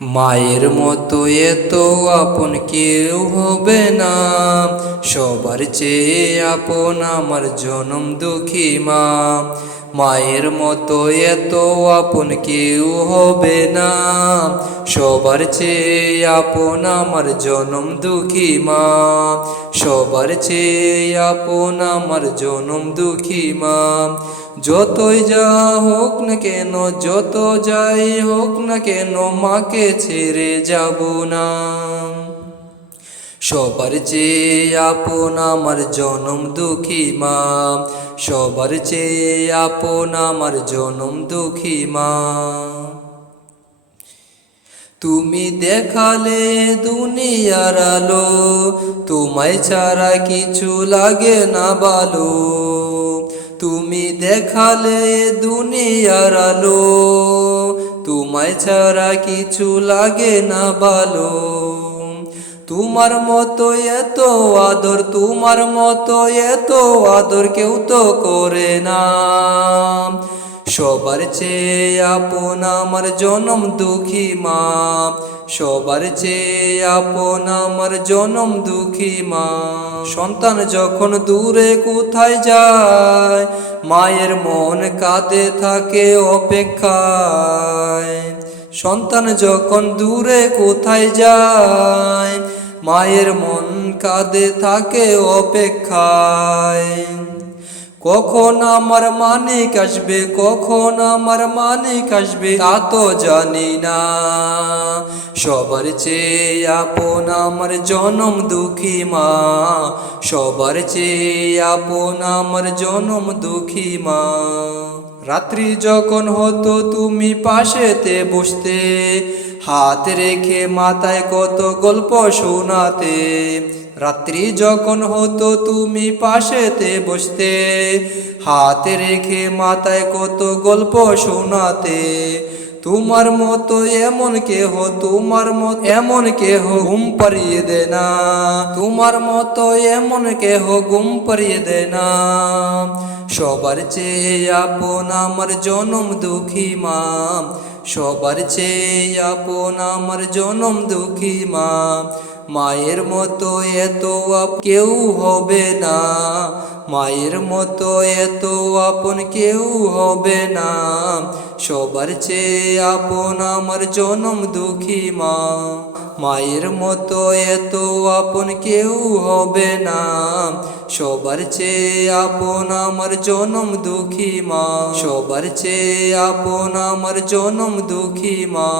মায়ের মতো এত আপন কেউ হবে না। সবার চেয়ে আপন আমার জনম দুঃখী মা। মায়ের মতো এত আপন কেউ হবে না। সবার চেয়ে আপন আমার জনম দুঃখী মা। সবার চেয়ে আপন আমার জনম দুঃখী মা। যতই যা হোক না কেন যত যাই হোক না কেন, মাকে ছেড়ে যাব না। সবার চেয়ে আপন আমার জনম দুঃখী মা। সবার চেয়ে আপন আমার জনম দুঃখী মা। তুমি দেখালে দুনিয়ার আলো, তোমায় ছাড়া কিছু লাগে না ভালো। তুমি দেখালে দুনিয়ার আলো। তোমায় ছাড়া কিছু লাগে না ভালো। তোমার মতো এত আদর, তোমার মতো এত আদর কেউ তো করে না। সবার চেয়ে আপন আমার জনম দুঃখী মা। সবার চেয়ে আপন আমার জনম দুঃখী মা। সন্তান যখন দূরে কোথায় যায়, মায়ের মন কাঁদে থাকে অপেক্ষায়। সন্তান যখন দূরে কোথায় যায় মায়ের মন কাঁদে থাকে অপেক্ষায়। কখন আমার মানিক আসবে, কখন আমার মানিক আসবে, তা তো জানি না। সবার চেয়ে আপন আমার জনম দুঃখী মা, সবার চেয়ে আপন আমার জনম দুঃখী মা। রাত্রি যখন হতো তুমি পাশেতে বসতে, হাত রেখে মাথায় কত গল্প শোনাতে রাত্রি যখন হতো তুমি পাশেতে বসতে, হাতে রেখে মাথায় কত গল্প শোনাতে। তোমার মতো এমন কেহ, তোমার মতো এমন কেহ ঘুম পাড়িয়ে দে না। তোমার মতো এমন কেহ ঘুম পাড়িয়ে দে না। সবার চেয়ে আপন আমার জনম দুঃখী মা। সবার চেয়ে আপন আমার জনম দুঃখী মা। মায়ের মতো এত আপ কেউ হবে না। মায়ের মতো এত আপন কেউ হবে না। সবার চেয়ে আপন আমার জনম দুঃখী মা। মায়ের মতো এত আপন কেউ হবে না। সবার চেয়ে আপন আমার জনম দুঃখী মা। সবার চেয়ে আপন আমার জনম দুঃখী মা।